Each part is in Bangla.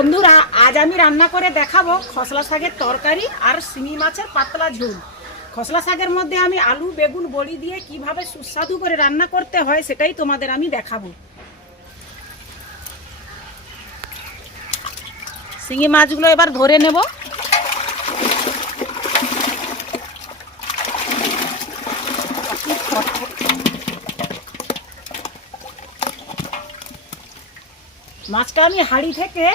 বন্ধুরা, আজ আমি রান্না করে দেখাবো খসলা শাকের তরকারি আর শিঙি মাছের পাতলা ঝোল। খসলা শাকের মধ্যে আমি আলু বেগুন বড়ি দিয়ে কিভাবে সুস্বাদু করে রান্না করতে হয় সেটাই তোমাদের আমি দেখাবো। শিঙি মাছগুলো এবার ধরে নেব। মাছটা আমি হাঁড়ি থেকে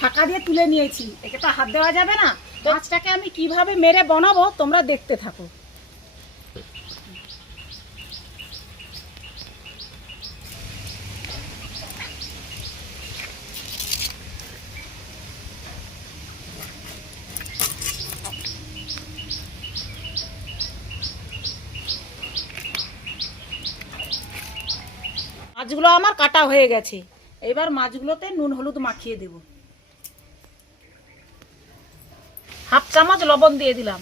ঢাকা দিয়ে তুলে নিয়েছি, একে তো হাত দেওয়া যাবে না। তো মাছটাকে আমি কিভাবে মেরে বানাবো তোমরা দেখতে থাকো। মাছগুলো আমার কাটা হয়ে গেছে, এবার মাছগুলোতে নুন হলুদ মাখিয়ে দেব। হাফ চামচ লবণ দিয়ে দিলাম,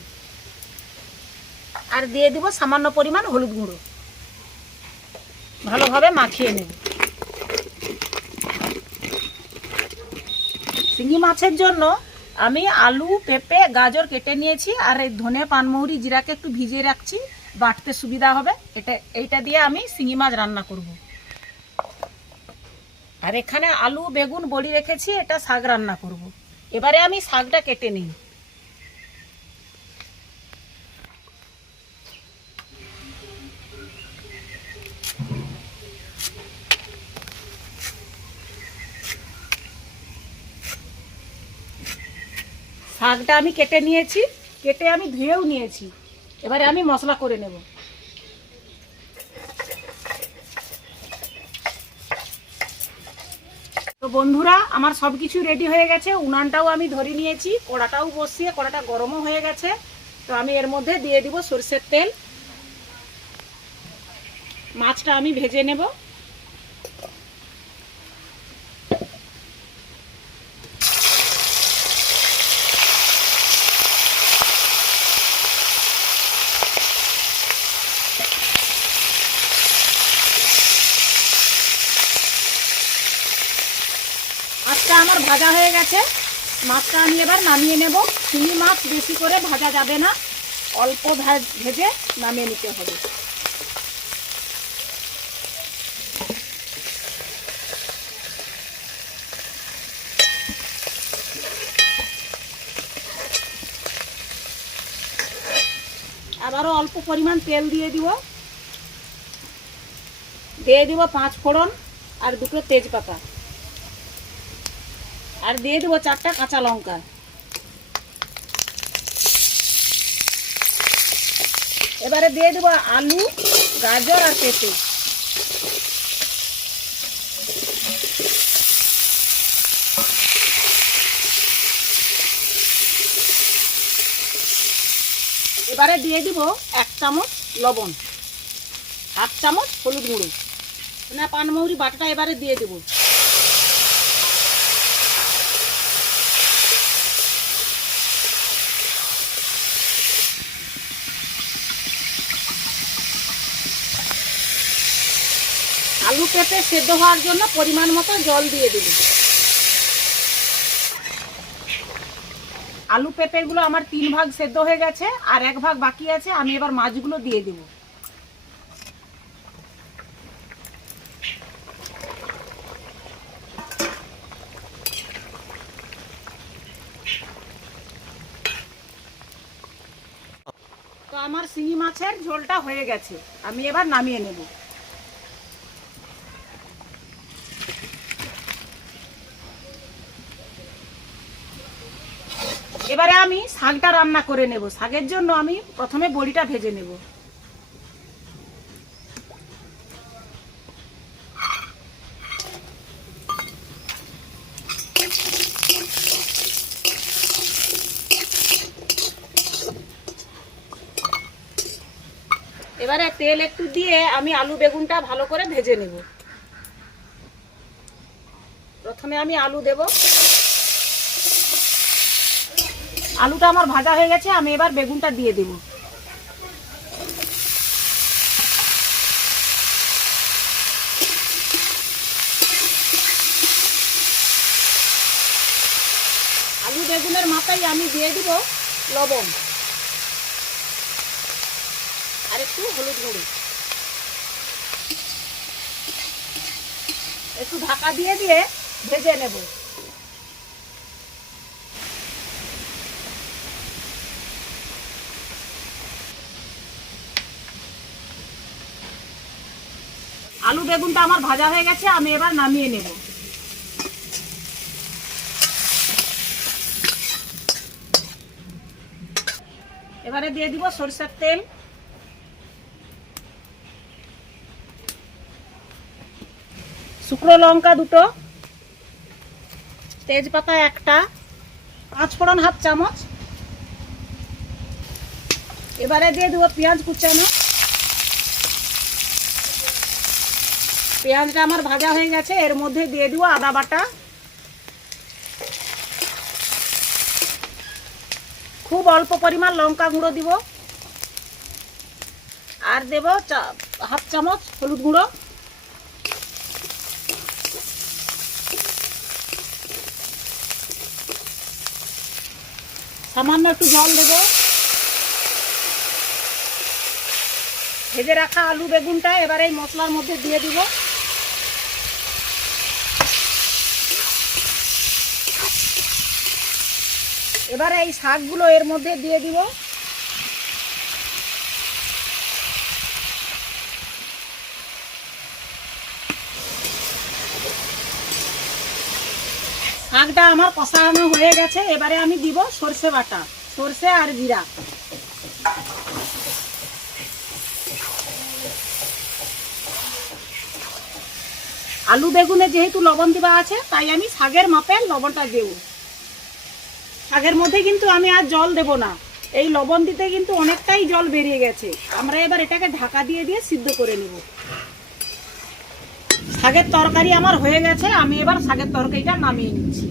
আর দিয়ে দিব সামান্য পরিমাণ হলুদ গুঁড়ো। ভালোভাবে মাখিয়ে নেব। শিঙি মাছের জন্য আমি আলু পেঁপে গাজর কেটে নিয়েছি, আর এই ধনে পানমৌরি জিরাকে একটু ভিজিয়ে রাখছি, বাটতে সুবিধা হবে। এইটা দিয়ে আমি শিঙি মাছ রান্না করব। আর এখানে আলু বেগুন বড়ি রেখেছি, এটা শাক রান্না করব। এবারে আমি শাকটা কেটে নিই। শাকটা আমি কেটে নিয়েছি, কেটে আমি ধুয়েও নিয়েছি। এবারে আমি মশলা করে নেব। তো বন্ধুরা, আমার সব কিছু রেডি হয়ে গেছে। উনানটাও আমি ধরে নিয়েছি, কড়াটাও বসিয়ে কড়াটা গরমও হয়ে গেছে। তো আমি এর মধ্যে দিয়ে দিব সরষের তেল। মাছটা আমি ভেজে নেব। মাছটা আমার ভাজা হয়ে গেছে, মাছটা আমি এবার নামিয়ে নেব। শিঙি মাছ বেশি করে ভাজা যাবে না, অল্প ভেজে নামিয়ে নিতে হবে। আবারও অল্প পরিমাণ তেল দিয়ে দিব। দিয়ে দিব 5 ফোড়ন আর 2টো তেজপাতা, আর দিয়ে দেবো 4টা কাঁচা লঙ্কা। এবারে দিয়ে দেবো আলু গাজর আর পেঁপে। এবারে দিয়ে দিব 1 চামচ লবণ, হাফ চামচ হলুদ গুঁড়ো, না পানমৌরি বাটাটা এবারে দিয়ে দেবো। আলু পেঁপে সেদ্ধ হওয়ার জন্য পরিমাণ মতো জল দিয়ে দেব। আলু পেঁপেগুলো আমার 3 ভাগ সেদ্ধ হয়ে গেছে, আর 1 ভাগ বাকি আছে। আমি এবার মাছগুলো দিয়ে দেব। তো আমার শিঙি মাছের ঝোলটা হয়ে গেছে, আমি এবার নামিয়ে নেব। এবারে আমি শাকটা রান্না করে নেব। শাকের জন্য আমি প্রথমে বড়িটা ভেজে নেব। এবারে তেল একটু দিয়ে আমি আলু বেগুনটা ভালো করে ভেজে নেব। প্রথমে আমি আলু দেব। আলুটা আমার ভাজা হয়ে গেছে, আমি এবার বেগুনটা দিয়ে দেব। আলু বেগুনের মাথায় আমি দিয়ে দিব লবণ আর একটু হলুদ গুঁড়ো, একটু ঢাকা দিয়ে দিয়ে ভেজে নেব। আলু বেগুনটা আমার ভাজা হয়ে গেছে, আমি এবার নামিয়ে নেব। এবারে দিয়ে দিব সরষের তেল, শুকনো লঙ্কা দুটো, তেজপাতা একটা, পাঁচফোড়ন হাফ চামচ। এবারে দিয়ে দেবো পেঁয়াজ কুচানো। পেঁয়াজটা আমার ভাজা হয়ে গেছে, এর মধ্যে দিয়ে দেবো আদা বাটা, খুব অল্প পরিমাণ লঙ্কা গুঁড়ো দিব, আর দেব হাফ চামচ হলুদ গুঁড়ো। সামান্য একটু জল দেব। ভেজে রাখা আলু বেগুনটা এবার এই মশলার মধ্যে দিয়ে দিব। এবারে এই শাকগুলো এর মধ্যে দিয়ে দিব। শাকটা আমার কষানো হয়ে গেছে, এবারে আমি দিব সরষে বাটা, সরষে আর জিরা। আলু বেগুনে যেহেতু লবণ দেওয়া আছে তাই আমি শাকের মাপে লবণটা দেব। শাকের মধ্যে কিন্তু আমি আর জল দেব না, এই লবণ দিতে কিন্তু অনেকটাই জল বেরিয়ে গেছে। আমরা এবার এটাকে ঢাকা দিয়ে দিয়ে সিদ্ধ করে নেব। শাকের তরকারি আমার হয়ে গেছে, আমি এবার শাকের তরকারিটা নামিয়ে নিচ্ছি।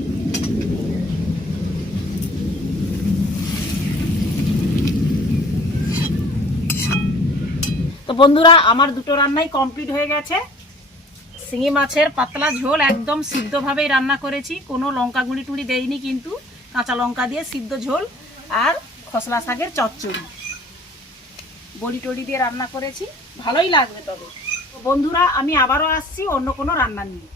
তো বন্ধুরা, আমার দুটো রান্নাই কমপ্লিট হয়ে গেছে। শিঙি মাছের পাতলা ঝোল একদম সিদ্ধভাবেই রান্না করেছি, কোনো লঙ্কা গুঁড়ি টুড়ি দেইনি, কিন্তু কাঁচা লঙ্কা দিয়ে সিদ্ধ ঝোল, আর খসলা শাকের চচ্চড়ি বড়ি টড়ি দিয়ে রান্না করেছি, ভালোই লাগবে। তবে বন্ধুরা, আমি আবারও আসছি অন্য কোনো রান্না নিয়ে।